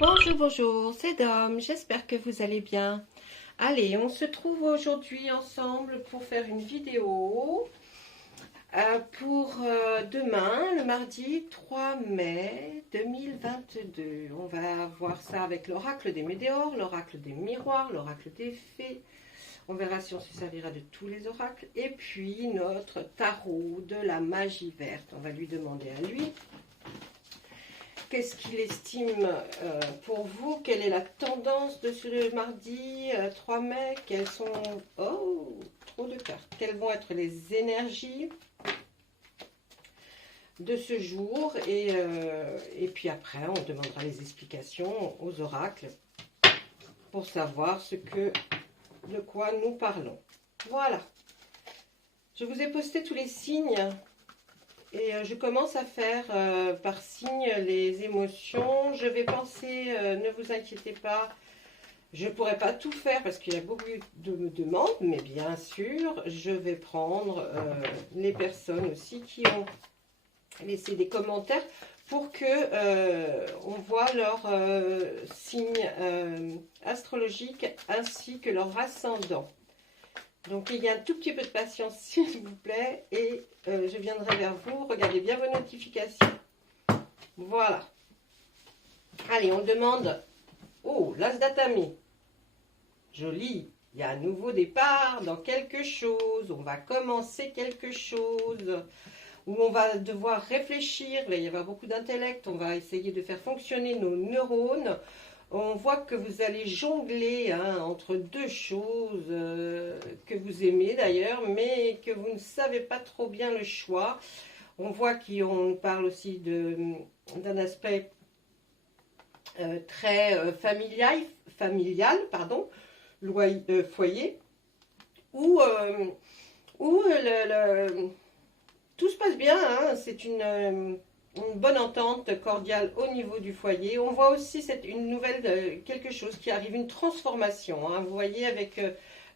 Bonjour, bonjour, c'est Dom, j'espère que vous allez bien. Allez, on se trouve aujourd'hui ensemble pour faire une vidéo pour demain, le mardi 3 mai 2022. On va voir ça avec l'oracle des météores, l'oracle des miroirs, l'oracle des fées. On verra si on se servira de tous les oracles. Et puis notre tarot de la magie verte. On va lui demander à lui qu'est-ce qu'il estime pour vous? Quelle est la tendance de ce mardi 3 mai? Quelles sont... Oh, trop de cartes. Quelles vont être les énergies de ce jour? Et puis après, on demandera les explications aux oracles pour savoir de quoi nous parlons. Voilà. Je vous ai posté tous les signes. Et je commence à faire par signe les émotions. Je vais penser, ne vous inquiétez pas, je ne pourrai pas tout faire parce qu'il y a beaucoup de demandes, mais bien sûr, je vais prendre les personnes aussi qui ont laissé des commentaires pour que on voit leur signe astrologique ainsi que leur ascendant. Donc, il y a un tout petit peu de patience, s'il vous plaît, et je viendrai vers vous. Regardez bien vos notifications. Voilà. Allez, on demande... Oh, l'as d'Atami. Joli. Il y a un nouveau départ dans quelque chose. On va commencer quelque chose où on va devoir réfléchir. Il va y avoir beaucoup d'intellect. On va essayer de faire fonctionner nos neurones. On voit que vous allez jongler entre deux choses que vous aimez d'ailleurs, mais que vous ne savez pas trop bien le choix. On voit qu'on parle aussi d'un aspect très familial, foyer, où tout se passe bien, c'est une bonne entente cordiale au niveau du foyer. On voit aussi une nouvelle, quelque chose qui arrive, une transformation. Vous voyez avec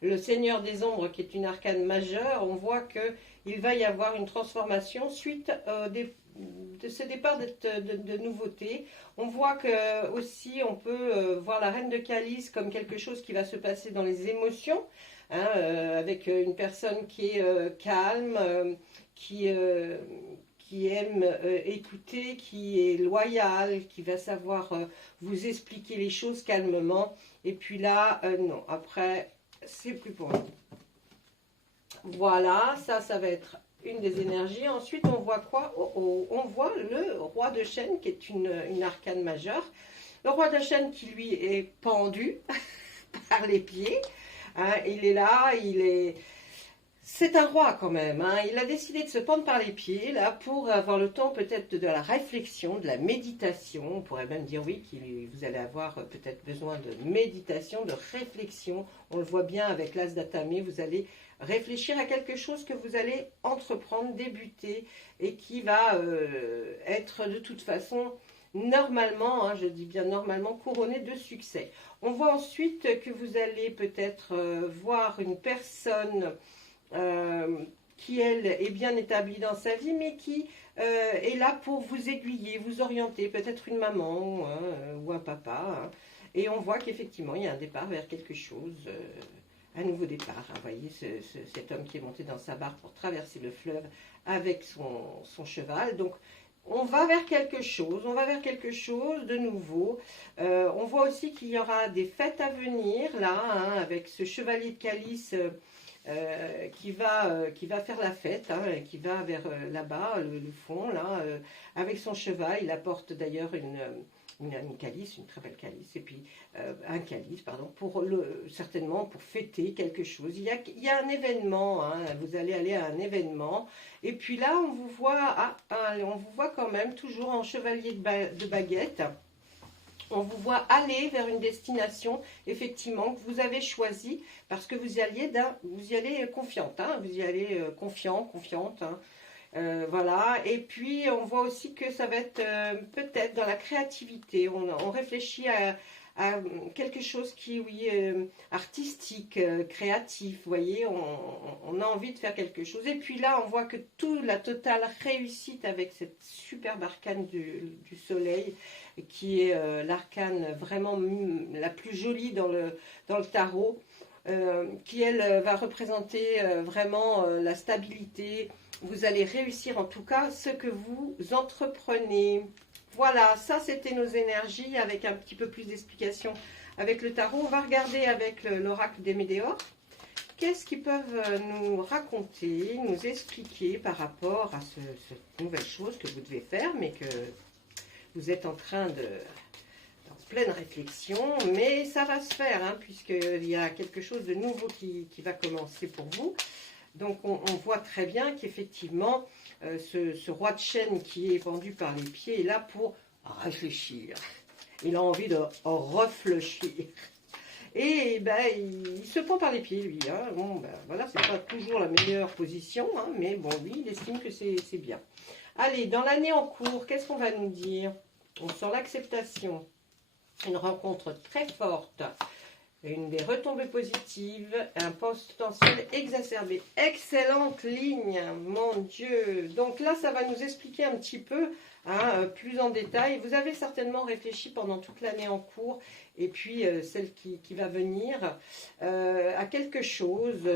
le Seigneur des Ombres qui est une arcane majeure, on voit qu'il va y avoir une transformation suite de ce départ de nouveautés. On voit que aussi on peut voir la Reine de Calice comme quelque chose qui va se passer dans les émotions, avec une personne qui est calme, qui aime écouter, qui est loyal, qui va savoir vous expliquer les choses calmement. Et puis là, non, après, c'est plus pour vous. Voilà, ça va être une des énergies. Ensuite, on voit quoi? On voit le roi de chêne, qui est une arcane majeure. Le roi de chêne qui, lui, est pendu par les pieds. Il est là, c'est un roi quand même, il a décidé de se pendre par les pieds là pour avoir le temps peut-être de la réflexion, de la méditation. On pourrait même dire oui, vous allez avoir peut-être besoin de méditation, de réflexion. On le voit bien avec l'as d'Atami, vous allez réfléchir à quelque chose que vous allez entreprendre, débuter et qui va être de toute façon normalement, je dis bien normalement, couronné de succès. On voit ensuite que vous allez peut-être voir une personne qui, elle, est bien établie dans sa vie, mais qui est là pour vous aiguiller, vous orienter, peut-être une maman ou un papa. Et on voit qu'effectivement, il y a un départ vers quelque chose, un nouveau départ. Vous voyez, cet homme qui est monté dans sa barque pour traverser le fleuve avec son cheval. Donc, on va vers quelque chose, de nouveau. On voit aussi qu'il y aura des fêtes à venir, là, avec ce chevalier de calice qui va faire la fête, qui va vers là-bas, le fond, là, avec son cheval. Il apporte d'ailleurs une calice, une très belle calice, et puis un calice, pardon, certainement pour fêter quelque chose. Il y a un événement, vous allez aller à un événement, et puis là, on vous voit quand même toujours en chevalier de baguette. On vous voit aller vers une destination, effectivement, que vous avez choisie, parce que vous y allez confiante, vous y allez confiante. Voilà, et puis on voit aussi que ça va être peut-être dans la créativité. On réfléchit à quelque chose qui, oui, artistique, créatif. Vous voyez, on a envie de faire quelque chose. Et puis là, on voit que la totale réussite avec cette superbe arcane du soleil, qui est l'arcane vraiment la plus jolie dans le tarot. Qui elle va représenter vraiment la stabilité. Vous allez réussir en tout cas ce que vous entreprenez. Voilà, ça c'était nos énergies avec un petit peu plus d'explications avec le tarot. On va regarder avec l'oracle des Médéors. Qu'est-ce qu'ils peuvent nous raconter, nous expliquer par rapport à cette nouvelle chose que vous devez faire, mais que vous êtes en train de... pleine réflexion, mais ça va se faire, hein, puisqu'il y a quelque chose de nouveau qui va commencer pour vous. Donc on voit très bien qu'effectivement, ce roi de chêne qui est pendu par les pieds est là pour réfléchir. Il a envie de réfléchir. Et ben, il se pend par les pieds, lui. Hein. Bon, ben, voilà, c'est pas toujours la meilleure position, hein, mais bon, lui, il estime que c'est bien. Allez, dans l'année en cours, qu'est-ce qu'on va nous dire? On sent l'acceptation. Une rencontre très forte, une des retombées positives, un potentiel exacerbé. Excellente ligne, mon Dieu. Donc là, ça va nous expliquer un petit peu, hein, plus en détail. Vous avez certainement réfléchi pendant toute l'année en cours, et puis celle qui va venir, à quelque chose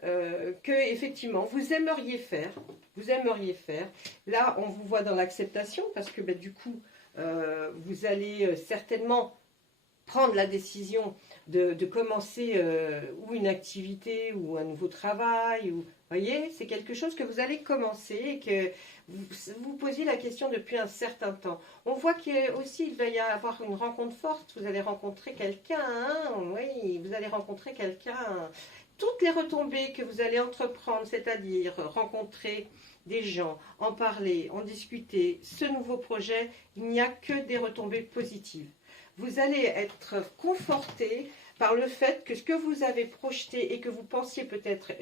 que effectivement vous aimeriez faire. Vous aimeriez faire. Là, on vous voit dans l'acceptation, parce que ben, du coup, vous allez certainement prendre la décision de commencer ou une activité ou un nouveau travail. Vous voyez, c'est quelque chose que vous allez commencer et que vous vous posiez la question depuis un certain temps. On voit qu'aussi il va y avoir une rencontre forte. Vous allez rencontrer quelqu'un, hein, oui, vous allez rencontrer quelqu'un. Toutes les retombées que vous allez entreprendre, c'est-à-dire rencontrer des gens, en parler, en discuter, ce nouveau projet, il n'y a que des retombées positives. Vous allez être conforté par le fait que ce que vous avez projeté et que vous pensiez peut-être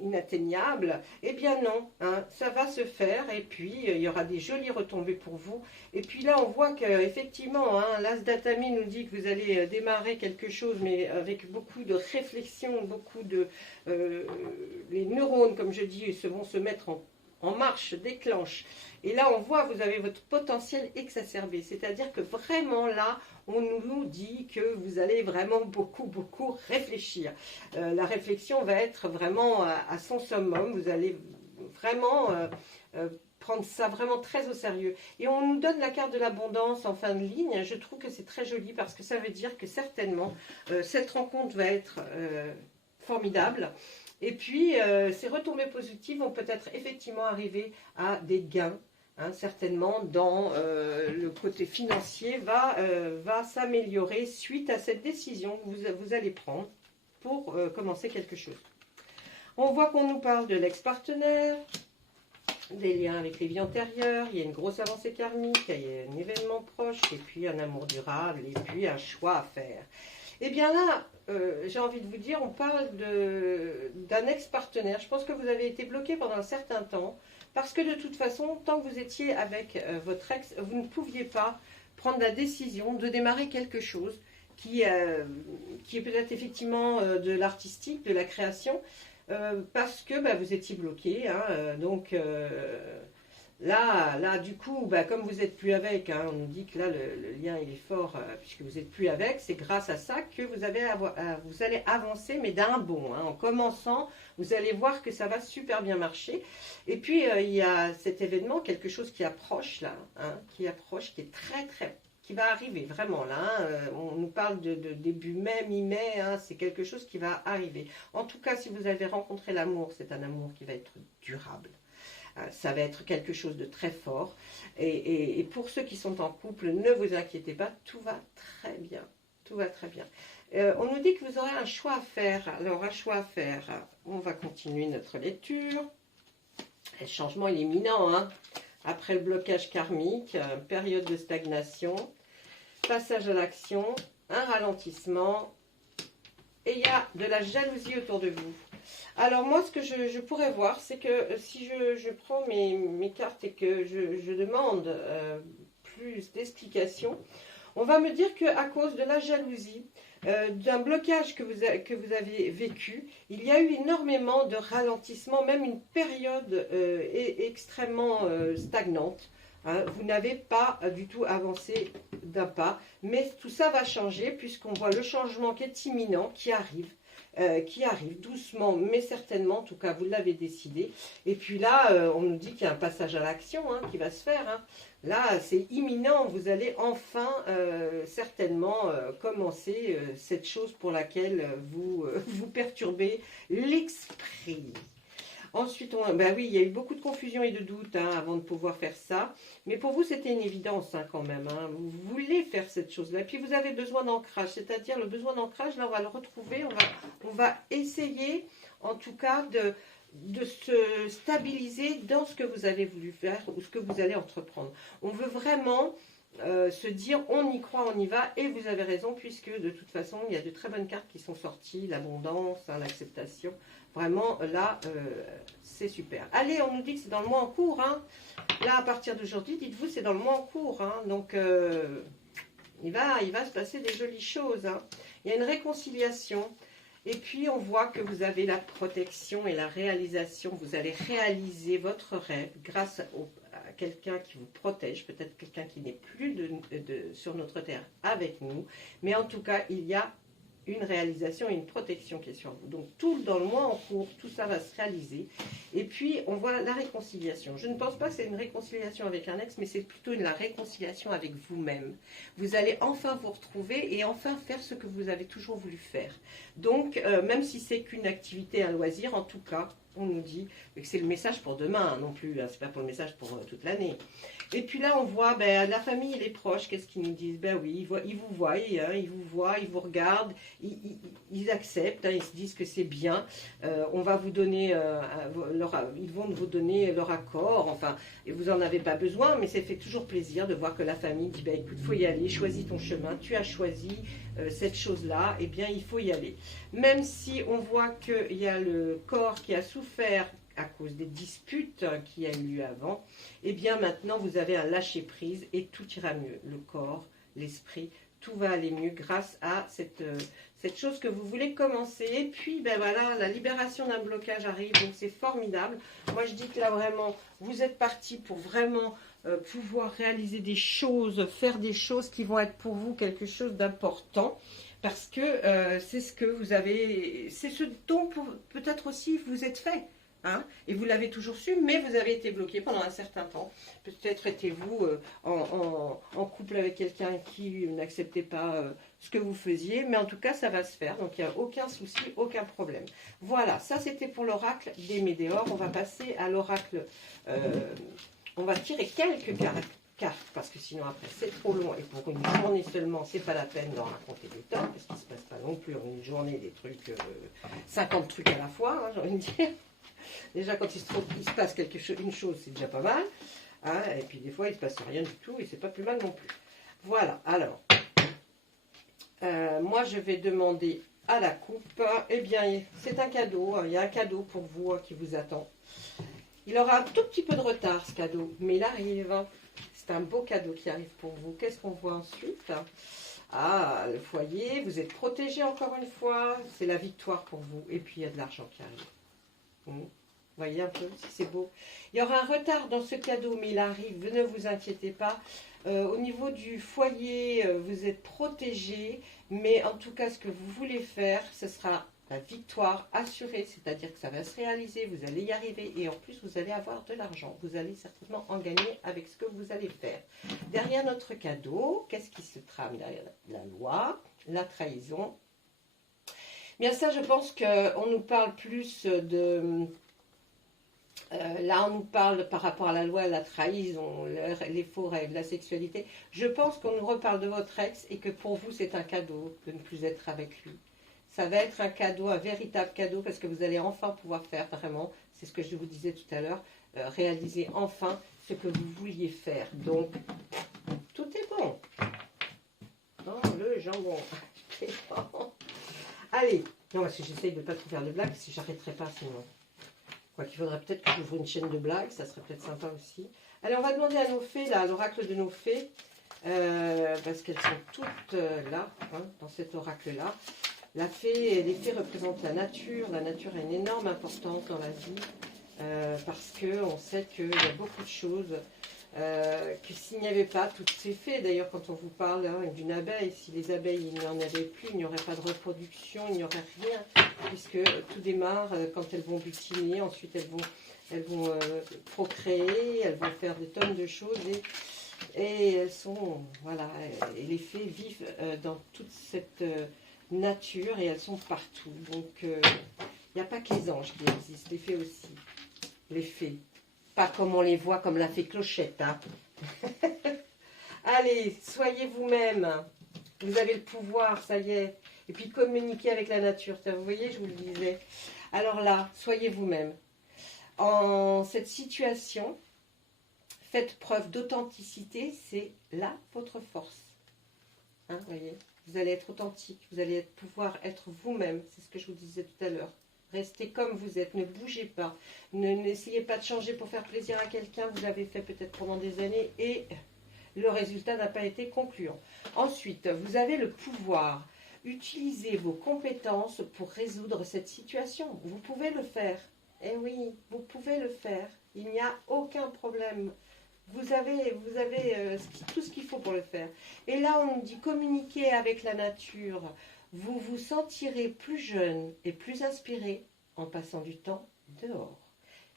inatteignable, eh bien non, hein, ça va se faire et puis il y aura des jolies retombées pour vous. Et puis là, on voit qu'effectivement, hein, l'As d'Atami nous dit que vous allez démarrer quelque chose, mais avec beaucoup de réflexion, beaucoup de... les neurones, comme je dis, vont se mettre en marche, déclenche. Et là, on voit, vous avez votre potentiel exacerbé. C'est-à-dire que vraiment, là, on nous dit que vous allez vraiment beaucoup réfléchir. La réflexion va être vraiment à son summum. Vous allez vraiment prendre ça vraiment très au sérieux. Et on nous donne la carte de l'abondance en fin de ligne. Je trouve que c'est très joli parce que ça veut dire que certainement, cette rencontre va être formidable. Et puis, ces retombées positives vont peut-être effectivement arriver à des gains. Hein, certainement, dans le côté financier, va s'améliorer suite à cette décision que vous allez prendre pour commencer quelque chose. On voit qu'on nous parle de l'ex-partenaire, des liens avec les vies antérieures, il y a une grosse avancée karmique, il y a un événement proche, et puis un amour durable, et puis un choix à faire. Et bien là, j'ai envie de vous dire, on parle d'un ex-partenaire. Je pense que vous avez été bloqué pendant un certain temps, parce que de toute façon, tant que vous étiez avec votre ex, vous ne pouviez pas prendre la décision de démarrer quelque chose qui est peut-être effectivement de l'artistique, de la création, parce que bah, vous étiez bloqué. Hein, donc là, du coup, bah, comme vous n'êtes plus avec, hein, on nous dit que là, le lien il est fort, puisque vous n'êtes plus avec, c'est grâce à ça que vous allez avancer, mais d'un bond. Hein, en commençant, vous allez voir que ça va super bien marcher. Et puis, il y a cet événement, quelque chose qui approche, là, hein, qui est qui va arriver, vraiment, là. Hein, on nous parle de début mai, mi-mai, hein, c'est quelque chose qui va arriver. En tout cas, si vous avez rencontré l'amour, c'est un amour qui va être durable. Ça va être quelque chose de très fort. Et pour ceux qui sont en couple, ne vous inquiétez pas, tout va très bien. Tout va très bien. On nous dit que vous aurez un choix à faire. Alors, un choix à faire, on va continuer notre lecture. Le changement il est imminent. Hein. Après le blocage karmique, période de stagnation, passage à l'action, un ralentissement. Et il y a de la jalousie autour de vous. Alors moi, ce que je pourrais voir, c'est que si je prends mes cartes et que je demande plus d'explications. On va me dire qu'à cause de la jalousie, d'un blocage que vous avez vécu, il y a eu énormément de ralentissement, même une période extrêmement stagnante. Hein. Vous n'avez pas du tout avancé d'un pas, mais tout ça va changer puisqu'on voit le changement qui est imminent, qui arrive doucement, mais certainement, en tout cas vous l'avez décidé. Et puis là, on nous dit qu'il y a un passage à l'action hein, qui va se faire. Hein. Là, c'est imminent, vous allez enfin certainement commencer cette chose pour laquelle vous perturbez l'esprit. Ensuite, ben oui, il y a eu beaucoup de confusion et de doutes hein, avant de pouvoir faire ça. Mais pour vous, c'était une évidence hein, quand même. Hein. Vous voulez faire cette chose-là. Et puis, vous avez besoin d'ancrage. C'est-à-dire, le besoin d'ancrage, là, on va le retrouver. On va essayer, en tout cas, de se stabiliser dans ce que vous avez voulu faire ou ce que vous allez entreprendre. On veut vraiment se dire on y croit, on y va, et vous avez raison puisque de toute façon il y a de très bonnes cartes qui sont sorties, l'abondance, hein, l'acceptation, vraiment là c'est super. Allez, on nous dit que c'est dans le mois en cours, hein. Là à partir d'aujourd'hui, dites-vous c'est dans le mois en cours, hein. Donc il va se passer des jolies choses, hein. Il y a une réconciliation. Et puis, on voit que vous avez la protection et la réalisation. Vous allez réaliser votre rêve grâce à quelqu'un qui vous protège. Peut-être quelqu'un qui n'est plus sur notre terre avec nous. Mais en tout cas, il y a une réalisation et une protection qui est sur vous. Donc, tout dans le mois en cours, tout ça va se réaliser. Et puis, on voit la réconciliation. Je ne pense pas que c'est une réconciliation avec un ex, mais c'est plutôt la réconciliation avec vous-même. Vous allez enfin vous retrouver et enfin faire ce que vous avez toujours voulu faire. Donc, même si c'est qu'une activité, un loisir, en tout cas, on nous dit que c'est le message pour demain, non plus, hein, c'est pas pour le message pour toute l'année. Et puis là, on voit la famille et les proches, qu'est-ce qu'ils nous disent? Ben oui, ils vous voient, hein, ils vous regardent, ils acceptent, hein, ils se disent que c'est bien. On va vous donner, ils vont vous donner leur accord, enfin, et vous n'en avez pas besoin, mais ça fait toujours plaisir de voir que la famille dit, ben écoute, il faut y aller, choisis ton chemin, tu as choisi cette chose-là, eh bien, il faut y aller. Même si on voit qu'il y a le corps qui a souffert à cause des disputes qui a eu lieu avant, et bien maintenant vous avez un lâcher-prise et tout ira mieux. Le corps, l'esprit, tout va aller mieux grâce à cette chose que vous voulez commencer. Et puis, ben voilà, la libération d'un blocage arrive, donc c'est formidable. Moi, je dis que là, vraiment, vous êtes parti pour vraiment pouvoir réaliser des choses, faire des choses qui vont être pour vous quelque chose d'important. Parce que c'est ce que vous avez, c'est ce dont peut-être aussi vous êtes fait. Hein, et vous l'avez toujours su, mais vous avez été bloqué pendant un certain temps. Peut-être étiez-vous en couple avec quelqu'un qui n'acceptait pas ce que vous faisiez, mais en tout cas, ça va se faire. Donc, il n'y a aucun souci, aucun problème. Voilà, ça c'était pour l'oracle des Médéors. On va passer à l'oracle. On va tirer quelques cartes, parce que sinon après c'est trop long, et pour une journée seulement, c'est pas la peine d'en raconter des tonnes, parce qu'il ne se passe pas non plus en une journée des trucs, 50 trucs à la fois, hein, j'ai envie de dire. Déjà, quand il se passe une chose, c'est déjà pas mal. Hein, et puis, des fois, il ne se passe rien du tout et c'est pas plus mal non plus. Voilà, alors. Moi, je vais demander à la coupe. Eh bien, c'est un cadeau. Il y a un cadeau pour vous qui vous attend. Il aura un tout petit peu de retard, ce cadeau. Mais il arrive. C'est un beau cadeau qui arrive pour vous. Qu'est-ce qu'on voit ensuite? Ah, le foyer. Vous êtes protégé encore une fois. C'est la victoire pour vous. Et puis, il y a de l'argent qui arrive. Vous voyez un peu si c'est beau. Il y aura un retard dans ce cadeau, mais il arrive, ne vous inquiétez pas. Au niveau du foyer, vous êtes protégé, mais en tout cas, ce que vous voulez faire, ce sera la victoire assurée, c'est-à-dire que ça va se réaliser, vous allez y arriver, et en plus, vous allez avoir de l'argent. Vous allez certainement en gagner avec ce que vous allez faire. Derrière notre cadeau, qu'est-ce qui se trame derrière la loi, la trahison? Bien ça, je pense qu'on nous parle plus de... là, on nous parle par rapport à la loi, la trahison, les faux rêves, la sexualité. Je pense qu'on nous reparle de votre ex et que pour vous, c'est un cadeau de ne plus être avec lui. Ça va être un cadeau, un véritable cadeau, parce que vous allez enfin pouvoir faire vraiment, c'est ce que je vous disais tout à l'heure, réaliser enfin ce que vous vouliez faire. Donc, tout est bon. Oh, le jambon. C'est bon. Allez, non, parce que j'essaye de ne pas trop faire de blagues, parce que j'arrêterai pas sinon. Quoi qu'il faudrait peut-être que j'ouvre une chaîne de blagues, ça serait peut-être sympa aussi. Allez, on va demander à nos fées, là, à l'oracle de nos fées, parce qu'elles sont toutes là, hein, dans cet oracle-là. Les fées représentent la nature. La nature a une énorme importance dans la vie, parce qu'on sait qu'il y a beaucoup de choses, que s'il n'y avait pas toutes ces fées, d'ailleurs quand on vous parle hein, d'une abeille, si les abeilles il n'y en avait plus, il n'y aurait pas de reproduction, il n'y aurait rien, puisque tout démarre quand elles vont butiner, ensuite elles vont procréer, elles vont faire des tonnes de choses et elles sont, voilà, et les fées vivent dans toute cette nature et elles sont partout. Donc il n'y a pas que les anges qui existent, les fées aussi, les fées. Pas comme on les voit comme la fée Clochette. Hein. Allez, soyez vous-même. Vous avez le pouvoir, ça y est. Et puis communiquer avec la nature. Vous voyez, je vous le disais. Alors là, soyez vous-même. En cette situation, faites preuve d'authenticité. C'est là votre force. Hein, vous voyez, vous allez être authentique. Vous allez pouvoir être vous-même. C'est ce que je vous disais tout à l'heure. Restez comme vous êtes, ne bougez pas. N'essayez pas de changer pour faire plaisir à quelqu'un. Vous l'avez fait peut-être pendant des années et le résultat n'a pas été concluant. Ensuite, vous avez le pouvoir. Utilisez vos compétences pour résoudre cette situation. Vous pouvez le faire. Eh oui, vous pouvez le faire. Il n'y a aucun problème. Vous avez tout ce qu'il faut pour le faire. Et là, on dit communiquer avec la nature. Vous vous sentirez plus jeune et plus inspiré en passant du temps dehors.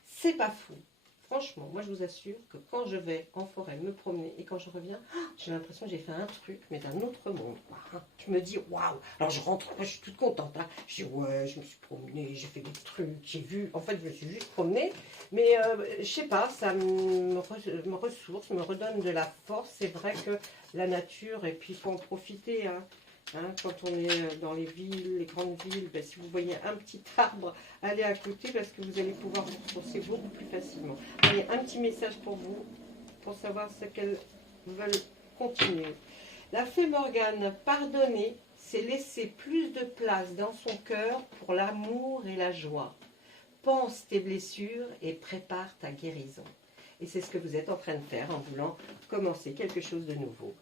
C'est pas fou. Franchement, moi je vous assure que quand je vais en forêt me promener et quand je reviens, j'ai l'impression que j'ai fait un truc, mais d'un autre monde. Je me dis, waouh. Alors je rentre, moi je suis toute contente. Hein. Je dis, ouais, je me suis promenée, j'ai fait des trucs, j'ai vu. En fait, je me suis juste promenée. Mais je sais pas, ça me ressource, me redonne de la force. C'est vrai que la nature, et puis il faut en profiter. Hein. Hein, quand on est dans les villes, les grandes villes, ben, si vous voyez un petit arbre, allez à côté parce que vous allez pouvoir vous ressourcer beaucoup plus facilement. Allez, un petit message pour vous, pour savoir ce qu'elles veulent continuer. La fée Morgane, pardonner, c'est laisser plus de place dans son cœur pour l'amour et la joie. Pense tes blessures et prépare ta guérison. Et c'est ce que vous êtes en train de faire en voulant commencer quelque chose de nouveau.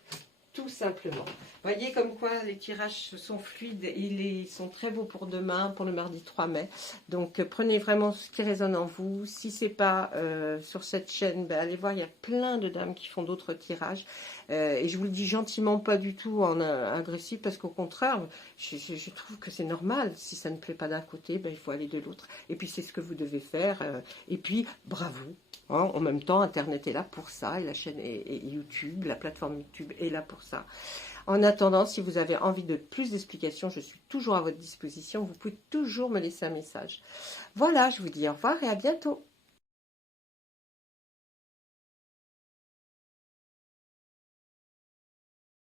Tout simplement. Voyez comme quoi les tirages sont fluides et ils sont très beaux pour demain, pour le mardi 3 mai. Donc prenez vraiment ce qui résonne en vous. Si ce n'est pas sur cette chaîne, ben, allez voir, il y a plein de dames qui font d'autres tirages. Et je vous le dis gentiment, pas du tout en agressif, parce qu'au contraire, je trouve que c'est normal. Si ça ne plaît pas d'un côté, ben, il faut aller de l'autre. Et puis c'est ce que vous devez faire. Et puis bravo. Hein, en même temps, Internet est là pour ça, et la chaîne et YouTube, la plateforme YouTube est là pour ça. En attendant, si vous avez envie de plus d'explications, je suis toujours à votre disposition. Vous pouvez toujours me laisser un message. Voilà, je vous dis au revoir et à bientôt.